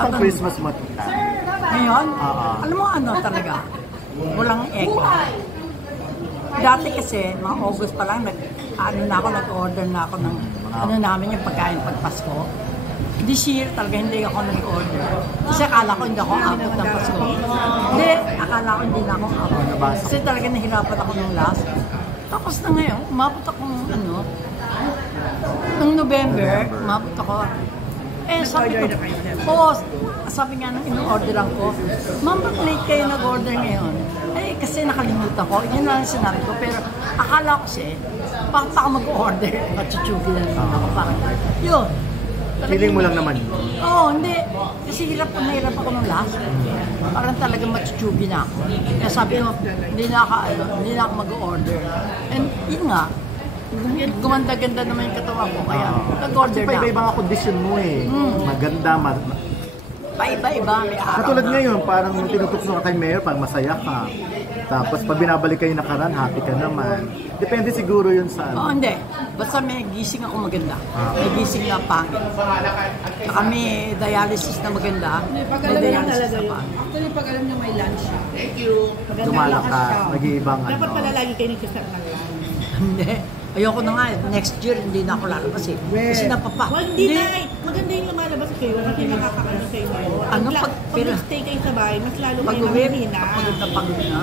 Kamusta ang Christmas mo, tita? Ngayon, alam mo ano talaga, walang echo. Dati kasi, mga August pa lang, nag-order na ako ng namin yung pagkain pagpasko. This year talaga hindi ako nag-order. Kasi akala ko hindi ako abot ng Pasko. Hindi, akala ko hindi na ako abot. Kasi talaga nahirapan ako ng last. Tapos na ngayon, umabot ako ng November, umabot ako. Sabi nga nung in-orderan ko, Ma'am, ba't late kayo nag-order ngayon? Kasi nakalimutan ko, yun lang sinabi ko. Pero akala ko bakit ako mag-order? Matsuchugi na naman ako. Parang, yun. Feeling mo lang naman yun? Oo, hindi. Kasi hirap ako ng last. Parang talaga matsuchugi na ako. Kaya sabi ko, hindi na ako mag-order. And yun nga, gumanda-ganda naman yung katawan ko. Kaya nag-order na. Kasi iba-iba nga kondisyon mo eh. Maganda, Iba-iba, may araw. Katulad ngayon, parang tinutukso ka kay Mayor, parang masaya ka. Tapos pag binabalik kayo nakaraan, happy ka naman. Depende siguro yun sa Oo, hindi. Basta may gising ako maganda. May gising na pangit. Saka may dialysis na maganda. May dialysis na pangit. Actually, pag alam niya may lunch siya. Thank you. Lumalakas, nag-iibang Dapat pala lagi kayo nag-start ng lunch. Hindi. Ayoko na nga, next year hindi na ako lalabas eh. Kasi napapa. Well, hindi na. Maganda yung lumalabas kayo kasi nakakakano sa inyo. Pag stay kayo sa bahay, mas lalo kayo mahihina. Pagod na.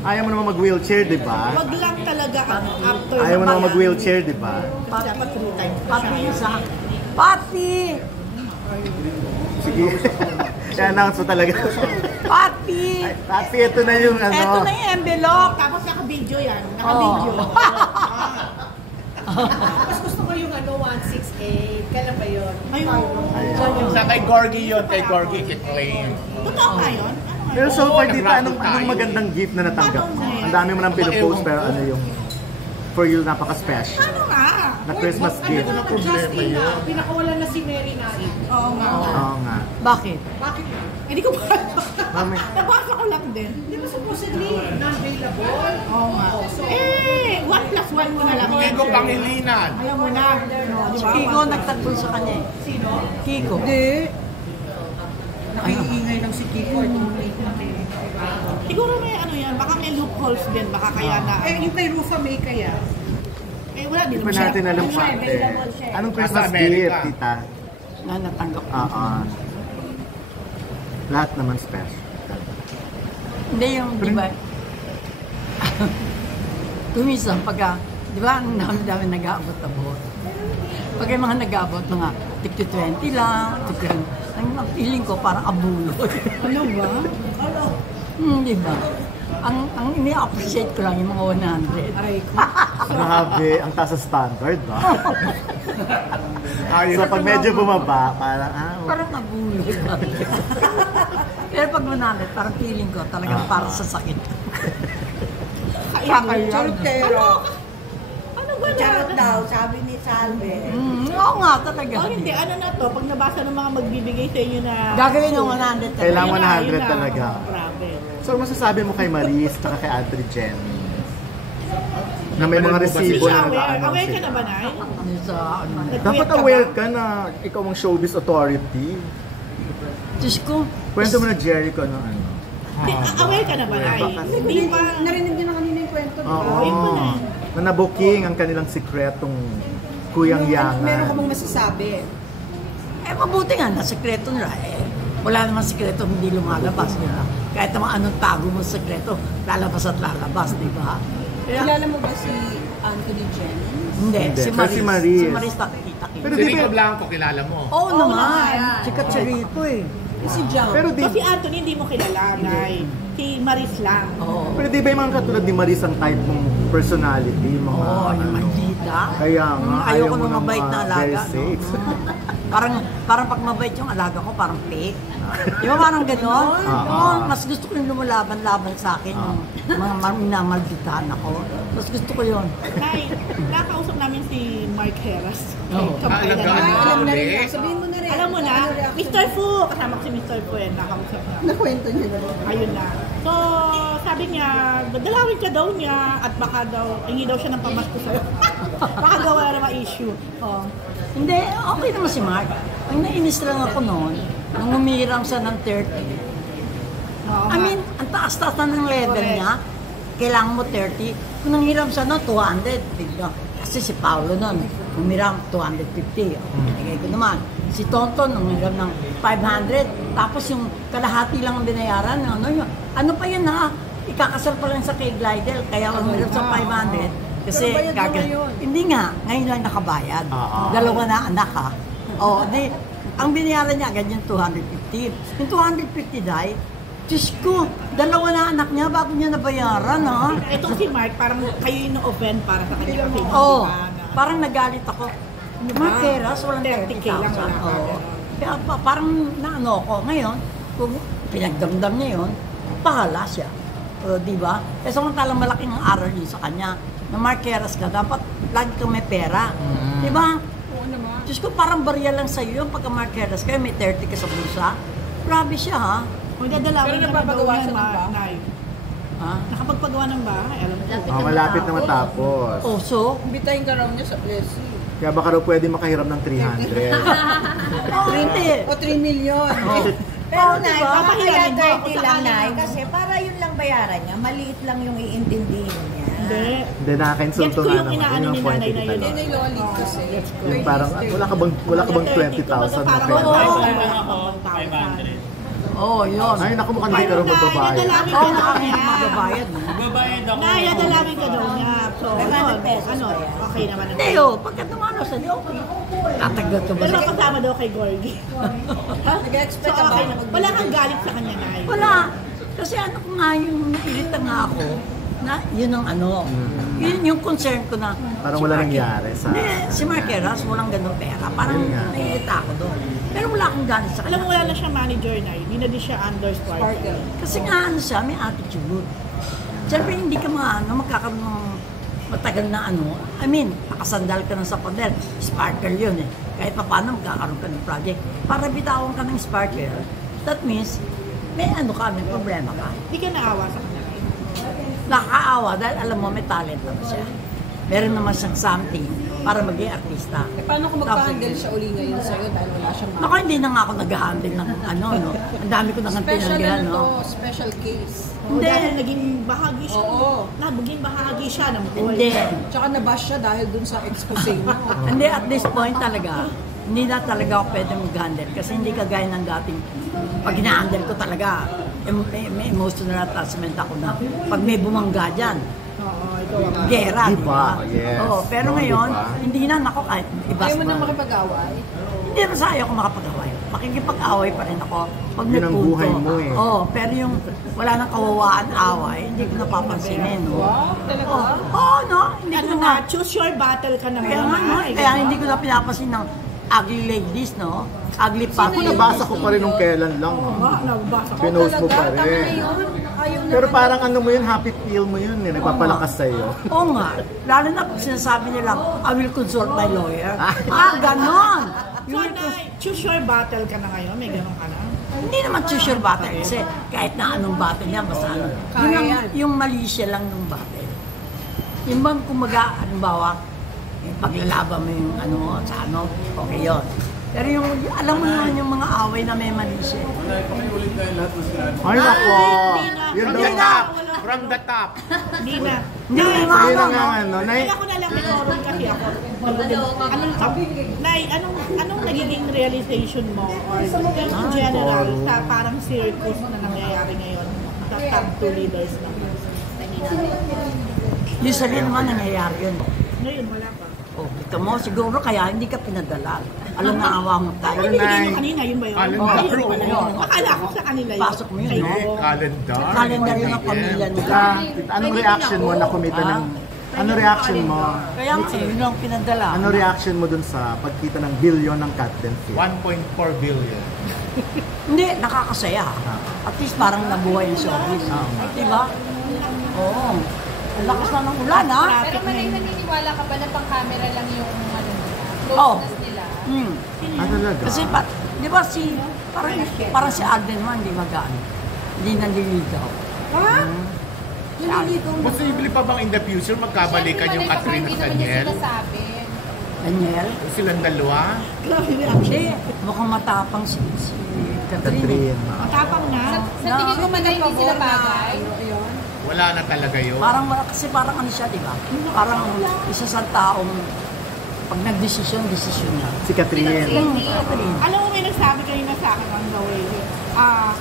Ayaw mo naman mag-wheelchair, di ba? Wag lang talaga after. Ayaw mo naman mag-wheelchair, di ba? Dapat 3 times. Pati! Sige. I-announce mo talaga. Pati! Pati, ito na yung ano. Ito na yung envelope. Tapos naka-video yan. Naka-video. Mas gusto ko yung 168. Kailan ba yun? Ayun. Sa kay Gorgie yun, kay Gorgie Kitlain. Totoo ba yun? Pero so far, dito, anong magandang gift na natanggap mo? Ang dami mo nang pinupost, pero ano yung for you napaka-special? Ano nga? Na Christmas gift. Ano na problema yun? Pinakawalan na si Mary natin. Oo nga. Oo nga. Bakit? Bakit? Hindi ko pa. Mami. Nabasa ko lang din. Di ba supposedly non-available? Oo nga. 1+1 mo na lang. Kiko Pangilinan. Alam mo na. Si Kiko nagtagbol sa kanya eh. Sino? Kiko. Hindi. Nakiingay lang si Kiko. Siguro may ano yan. Baka may loopholes din. Baka kaya na. Yung kay Rufa May kaya? Wala din Hindi pa natin alam pa. Anong Christmas gift, tita? Na natanggap ko. Lahat naman special. Hindi yung, di ba? Tumisan, di ba, ang dami nag-aabot-abot. Pag yung mga nag-aabot, mga tig 20 lang, ang feeling ko parang abulot. Ano ba? Di ba? Ang ini-appreciate ko lang yung mga 100. Aray ko. Grabe, ang taas sa standard ba? So pag medyo bumaba, parang Parang nabulot. Pero pag 100, parang feeling ko talagang para sa sakit. Charotero. Ano ba na? Charot daw, sabi ni Salve. Oo nga, talaga. Hindi, ano na to? Pag nabasa ng mga magbibigay sa inyo na... Gagawin ng 100 talaga. Kailangan Yun 100 talaga. Grabe. So masasabi mo kay Maris at kay Adri Jen na may mga resibo na nag-ano. Aware ka na ba, Nay? Dapat aware ka na ikaw ang showbiz authority. Diyos ko. Kwento mo na Jericho ano. Aware ka na ba, Nay? Hindi pa... Narinig din na kanina yung kwento. Oo. Na nabuking ang kanilang sikretong Kuyang Yangan. Meron ka bang masasabi? Mabuti nga, nasikreto nila wala namang sikreto hindi lumalabas, di ba? Kahit naman anong tago mo sa sikreto, lalabas at lalabas, di ba? Kilala mo ba si Anthony Jennings? Hindi, Hindi, si pero Maris. si Maris. Si Maris nakikita kita. Pero Si di Rico ba, Blanco, kilala mo? Oo naman. naman. Sikat si Rico eh. Si John. pero di, So si Anthony hindi mo kilala, Nay. Si Maris lang. Oo. pero di ba yung mga katulad ni Maris ang type mong personality? Mga, Oo, yung maldita. Kaya nga, Ayoko mo nung mabait na very alaga. safe. Parang pag mabait yung alaga ko, parang fake. Di ba parang gano'n? Oo, mas gusto ko yung lumalaban-laban sa akin. Yung mga minamalditahan ako. Mas gusto ko yun. Nay, nakausap namin si Mark Heras. Oo. Kampay na namin. Alam na rin. Sabihin mo na rin. Alam mo na, Ano reaction? Mr. Fu, kasama ko si Mr. Fu yan, nakausap na. Nakwento niya na rin. Ayun na. So, sabi niya, dalawin ka daw niya at baka daw, hingi daw siya ng pamasko sa'yo. Baka gawa na ma-issue. Oh. Hindi, okay naman si Mark. Ang nainis lang ako noon, nung umiram siya ng 30. I mean, ang taas-taas na ng level niya, kailangan mo 30. Kung nanghiram siya noon, 200. Bigla. Kasi si Paolo noon, umiram 250. Pinigay ko naman. Si Tonton, umiram ng 500. Tapos yung kalahati lang ang binayaran. Ano pa yun ha? Ikakasal pa lang sa kay Glidel. Kaya umiram sa 500. Kasi hindi nga, ngayon lang nakabayad. Dalawa na anak ha. Ang binayaran niya agad yung 250. Yung 250 dahil, Diyos ko, dalawa na anak niya bago niya nabayaran, ha? Itong si Mark, parang kayo yung na-offend para sa kanya. Oo, parang nagalit ako. Mark Heras, walang 30K lang 30,000. wala ka. Oo. Kaya parang naano ko. Ngayon, kung pinagdamdam niya yun, pahala siya. Di ba? Eh, samantalang malaking ang aral yun sa kanya. Na Mark Heras ka, dapat lagi kang may pera. Di ba? Diyos ko, parang barya lang sa'yo yung pagka Mark Heras kayo, may 30 ka sa bulsa. Grabe siya, ha? Kung dadalawin ka na daw yan, Nay. Ha? Nakapagpagawa ng bahay, alam mo. Malapit na matapos. Oh, so? Bitayin ka raw niya sa blessing. Kaya baka raw pwede makahiram ng 300. Hindi. O 3 million. Pero Oh, Nay, diba? baka kaya Papahiram mo, 30 lang, Nay. Kasi para yun lang bayaran niya, maliit lang yung iintindihin niya. Hindi. Hindi, nakaka-insulto Gets ko nga yung naman. inaano Yun ang ni point nanay kita na yun. Yan ay lolit kasi. Yung parang, wala ka bang 20,000 na Parang pera? 500. Oh, yun. Ay, naku, mukhang hindi ka rin magbabayad. Dadalawin Oo, ka daw nakakita niya. magbabayad. Nay, dadalawin ka daw niya. So, 500 pesos ano, ba yan? okay naman. Hindi, oh. Pagka tumano sa iyo, tatagdag ka ba? Pero kasama daw kay Gorgie. Nag-expect So, ka ba okay. na magbibigay? Wala kang galit sa kanya, Nay. Wala. Kasi ano ko nga, yung nairita nga ako, na yun ang ano, yun yung concern ko na. Parang wala nangyari sa... Hindi, si Mark Heras, walang ganun pera. Parang Yun nga. nairita ako doon. Pero wala akong galit sa Alam mo, kanya. wala na siya manager, Nay. Hindi na din siya under Sparkle. Kasi nga ano siya, may attitude. Siyempre hindi ka magkakaroon ng matagal na ano. I mean, nakasandal ka na sa pader. Sparkle yun eh. Kahit pa paano magkakaroon ka ng project. Para bitawan ka ng Sparkle, that means may ano ka, may problema ka. Hindi ka naawa sa kanya. Nakakaawa dahil alam mo may talent naman siya. Meron naman siyang something para maging artista. Eh, paano kung magpa-handle siya uli ngayon sa'yo dahil wala siyang Naku, hindi na nga ako nag-handle ng ano, no? Ang dami ko nang Special tinanggihan, ano to, no? special case. Hindi. Dahil naging bahagi siya. Oo. Naging bahagi siya ng buhay. Hindi. Tsaka nabash siya dahil dun sa expose mo. Hindi, at this point talaga, hindi na talaga ako pwede mag-handle kasi hindi kagaya ng dating pag hina-handle ko talaga, may emotional attachment ako na pag may bumangga dyan, Oo, ikaw ang gera, Di di ba? ba? Yes. Oo, pero Oo, ngayon, di ba? hindi na ako kahit ibas Ayaw mo na ba. makipag-away. Hindi naman sa ayaw ko makapag-away. Makikipag-away pa rin ako pag may Yun ang punto. buhay mo eh. Oo, pero yung wala nang kawawaan away, hindi ko napapansinin. No? Wow, talaga? Oo, no? Hindi ko Ano na. na, choose your battle ka na Kaya ngayon. nga, no? Nay. Kaya hindi ko na pinapansin ng ugly ladies, no? Ugly Ako puppy. nabasa ko pa rin nung kailan lang. Nabasa ko. Pinost mo pa Tama na rin. yun. Ayaw na. Pero parang ano mo yun, happy feel mo yun, eh, nagpapalakas sa'yo. Oo nga. Lalo na pag sinasabi nila, I will consult my lawyer. Ganon. So, Nay, choose your battle ka na ngayon. May ganun ka na. Hindi naman choose your battle kasi kahit na anong battle yan, basta ano. Yun ang, yung mali siya lang ng battle. Yung bang kumaga, halimbawa, yung paglalaban mo yung ano, sa ano, okay yun. Pero yung, alam mo naman yung mga away na may mali siya. Ay, nako! Yun Hindi daw. na. From the top. Hindi na. Hindi Yun nga, na no? nga, ano, Nay, ako na lang nagkaroon kasi ako. Nay, anong nagiging realization mo or in general sa parang circus na nangyayari ngayon sa top 2 leaders na? Usually naman nangyayari yun. Ngayon, wala pa. Oh, ito mo, siguro kaya hindi ka pinadala. Alam na awa mo tayo. Ano binigay mo kanina? Yun ba yun? Calendar. Ayun pala yun. Akala ko sa kanila yun. Pasok mo yun, Kayo. no? Calendar. Calendar yun ng pamilya nila. Anong reaction mo na kumita ng... Ano reaction mo? Kaya nga, yun ang pinadala. Ano reaction mo dun sa pagkita ng billion ng Captain Phil? 1.4 billion. Hindi, nakakasaya. At least parang nabuhay yung showbiz. Diba? Oo. Ang lakas na ng ulan, ha? Pero naniniwala ka ba na pang-camera lang yung ano nila? Oh. Closeness nila? Hmm. Ah, talaga? Kasi, di ba parang si Arden man, di magaan. Hindi naliligaw. Ha? Naliligaw na. Posible pa bang in the future magkabalikan yung Catherine at Hindi naman niya Daniel? sinasabi. Daniel? Silang dalawa. Grabe reaction. Hindi, mukhang matapang si Catherine. Catherine. Matapang na. Sa tingin ko man hindi sila bagay. Wala na talaga yun. Parang wala, kasi parang ano siya, di ba? Parang isa sa taong pag nagdesisyon, desisyon niya. Si Catherine. Catherine. Alam mo, may nagsabi kayo na sa akin on the way.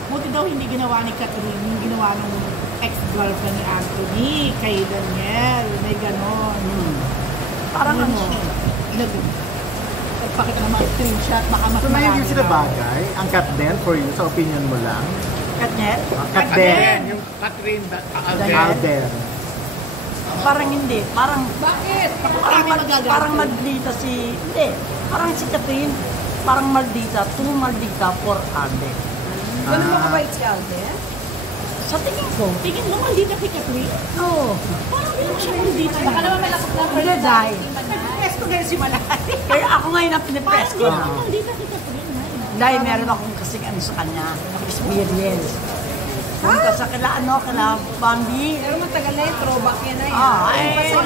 Buti daw hindi ginawa ni Catherine, yung ginawa ng ex-girlfriend ni Anthony kay Daniel. May ganon. Parang ano, Nagpakita ng mga screenshot, baka mas So na hindi marami sila daw. bagay. Ang Kat Den, for you, sa opinion mo lang. Catherine, Kat Den. Catherine, yung Catherine, Daniel. Alden. parang hindi. Parang, Bakit? parang, parang maldita si, hindi. Parang si Catherine, parang maldita, too maldita for Alden. Ganun mo kabait si Alden? Sa tingin ko, Tingin mo, maldita si Catherine? no. Parang hindi mo siya maldita na. Baka naman malakot na Hindi, dahil. Nag-press ko dahil si Malaki. Kaya ako ngayon ang pinipress Parang ko. hindi naman maldita si Catherine. Dahil meron akong kasing ano sa kanya, experience. Punta sa kila Bambi. Pero matagal na yung throwback yan na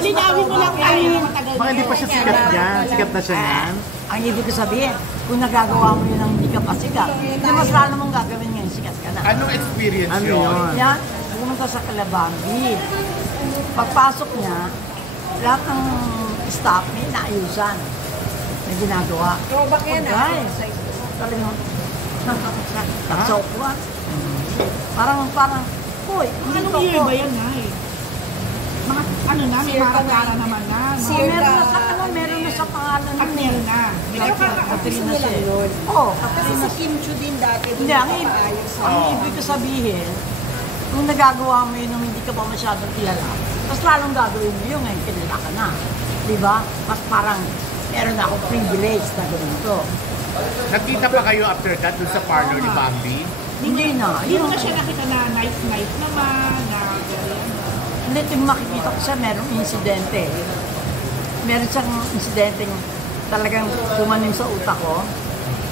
Linawin mo lang tayo na matagal Baka hindi pa siya sikat yan. Sikat na siya yan. Ang ibig ko sabihin, kung nagagawa mo yun ang hindi ka pa sikat, di mas lalo mong gagawin ngayon, sikat ka na. Anong experience Ano yun? yun? Yan, pumunta sa Kalabambi. Pagpasok niya, lahat ng staff may naayusan. May ginagawa. Throwback yan Guys, talagang sa upuan. Parang, hoy, Anong dito year ko. ba yan, Nay? Mga, ano na, may Circa maragara naman na. No? Oh, meron na sa meron na sa pangalan At nun meron na. May Pero Catherine. kakaapusin Katrina nila siya. yun. Oo, Kasi Katrina si Kim Chu din dati. Hindi, ang ibig ko sabihin, kung nagagawa mo yun nung hindi ka pa masyadong kilala, mas lalong gagawin mo yun ngayon kilala ka na. Di ba? Mas parang meron akong privilege na ganito. Nagkita pa kayo after that dun sa parlor ni Bambi? Hindi na. Hindi mo na siya nakita na nice naman, na ganyan. Hindi, yung makikita ko siya, merong insidente. Meron siyang insidente talagang tumanim sa utak ko.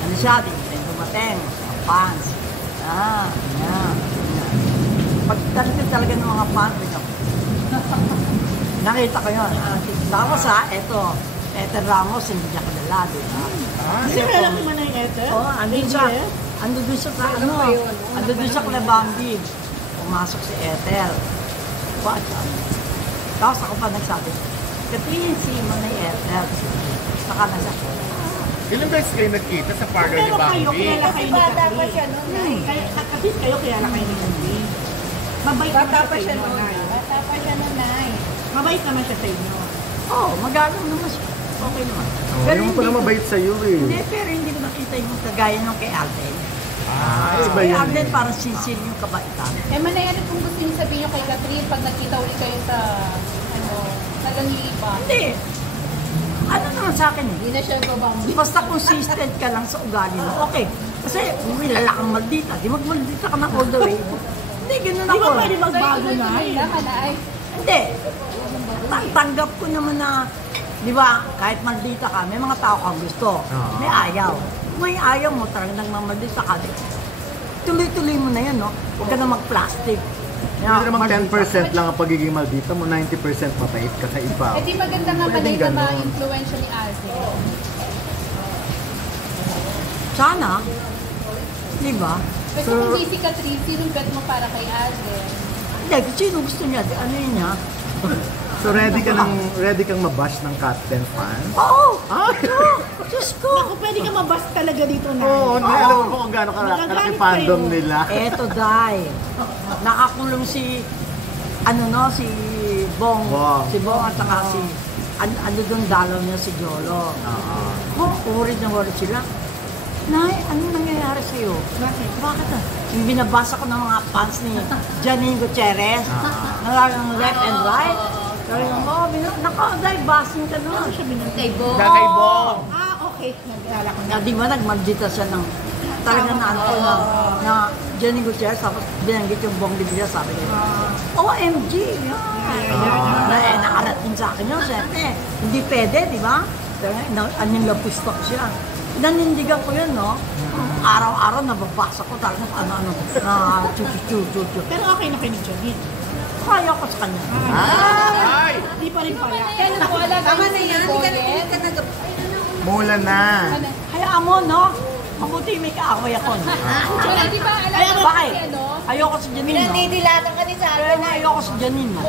Ano siya, di may dumating, ang fans. Yan. Pagdating talaga ng mga fans, nakita ko yun. Tapos eto Ether Ramos, hindi niya kilala, di ba? Hindi mo alam naman na yung Ether? Andun siya. Andun siya sa andun siya kula Bambi. Pumasok si Ether. Tapos ako pa nagsabi, Catherine, si Manay Ether. Saka na siya. Ilang beses kayo nagkita sa parlor ni Pero kayo, Bambi? kilala kayo ni Bata pa Catherine. siya noon, Nay. Kasi kayo, kilala kayo ni Catherine. Mabait naman Bata pa siya siya sa inyo, noon. Nay. Bata pa siya noon, Nay. Mabait naman siya sa inyo. Magalang naman siya. Okay naman. Yung pala mabait sa'yo Hindi, eh. pero hindi ko nakita yung kagaya nung kay Alden. Iba Kay yun Alden eh. parang sincere yung kabaitan. Eh, Manay, ano kung gusto niyo sabihin niyo kay Catherine pag nakita ulit kayo sa, sa Lanlipa? Hindi. Ano naman sa akin eh. Hindi na siya babambi. Basta consistent ka lang sa ugali mo. Okay. Kasi kung kilala kang maldita, di magmaldita ka na all the way. Hindi, ganun Di ako. ba pwede magbago na? Hindi. Tanggap ko naman na, di ba, kahit maldita ka, may mga tao kang gusto. May ayaw. Kung may ayaw mo, talagang nagmamaldita ka. Tuloy-tuloy mo na yan, no? Huwag ka na mag-plastic. Hindi namang 10% lang ang pagiging maldita mo, 90% mabait ka sa iba. Eh, di maganda nga Manay Pwedeng na ganon. ma-influensya ni Alden. Sana. Di ba? Kasi kung hindi si Catherine, sinong bet mo para kay Alden? Hindi, sino gusto niya? Ano yun niya? So ready kang mabash ng Kat Den fan? Oo! Ah! Diyos ko! Naku, pwede ka mabas talaga dito na. Oo, alam mo kung gaano kalaki Magagalit fandom kayo. nila. Eto, Day. Nakakulong si Bong. Bong. Si Bong at saka si, ano doon dalaw niya si Jolo. Urid na urid sila. Nay, ano nangyayari sa'yo? Bakit ah? Yung binabasa ko ng mga fans ni Janine Gutierrez, nalalang left and right. Sabi ko, Day, basing ka na. Kay Bo. Kay Bong. Okay. Nagkala ko na. Na, di ba nagmaldita siya ng talagang na Janine Gutierrez, tapos binanggit yung Bong Revilla, sabi niya, OMG! Nakarating sa akin yun, siyempre. Hindi pwede, di ba? Anong lapustok siya. Nanindigan ko yun, no? Araw-araw nababasa ko talagang ano-ano, na chuchu. Pero okay na kayo ni Janine. Kaya ko sa kanya. Ay! Di pa rin pala. Kaya nagwala Tama kayo na si yan, Boyet. hindi ka Mula na. Hayaan mo, no? Mabuti may kaaway ako. No? Wala, di ba? Alam mo Bakit? kasi ano? Ayoko si Janine, no? Pinandidilatan ka ni Sarah Pero na. ayoko si Janine, no?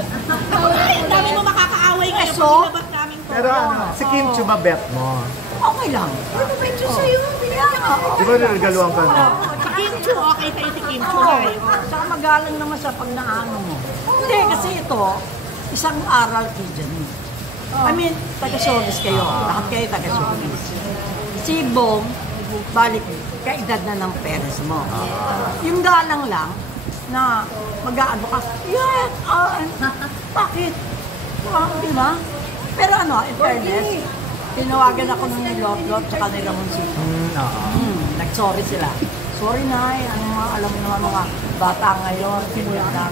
Ay, ang dami mo makakaaway ngayon. So? Pag nilabas namin to. Pero ano, si Kim Chu ba bet mo? Okay lang. Ano ba yung sa'yo? Binigyan ka. Di ba nilagaluhan ka na? Si Kim Chu, okay tayo si Kim Chu. Oo. Ay, Saka magalang naman sa pag naano mo. Hindi, kasi ito, isang aral kay Janine. I mean, taga-showbiz kayo. Lahat kayo taga-showbiz. Si Bong, balik, kaedad na ng parents mo. Yung galang lang, na mag-aano ka, yeah, bakit? Di ba? Pero ano, in fairness, tinawagan ako ng Lot tsaka ni Ramoncito. Nag-sorry sila. Sorry na, ano mga, alam mo naman mga bata ngayon, sinulat lang.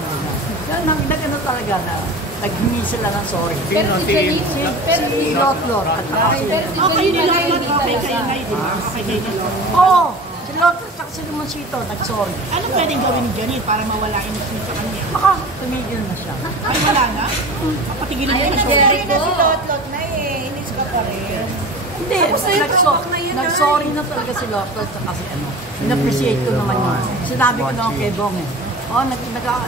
Nagdagano talaga na, naghingi sila ng sorry. Pero si Janine, pero Si Lot at saka si... pero si okay, Janine nilolot. hindi Okay kayo talaga. ngayon, di ba? Okay kayo nilolot. Oo! Si Lot at saka si Ramoncito, nag-sorry. Ano pwedeng gawin ni Janine para mawala inis niya sa kanya? Baka tumigil na siya. Ay, wala na? Papatigilin niya Ayun na na, siya. Jerry. Sorry na si Lotlot na eh. Inis ka pa rin. Hindi, nag-sorry na talaga si Lot at saka si ano. In-appreciate ko naman yun. Sinabi ko naman kay Bong eh.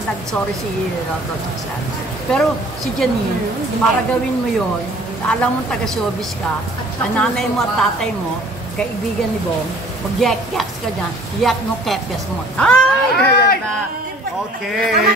Nag-sorry si Lot at saka si ano. Pero si Janine, para gawin mo yun, alam mo taga-showbiz ka, ang nanay mo at tatay mo, kaibigan ni Bong, mag-yak-yaks ka dyan, yak mo, kepyas mo. Ay! Ayan na. Okay.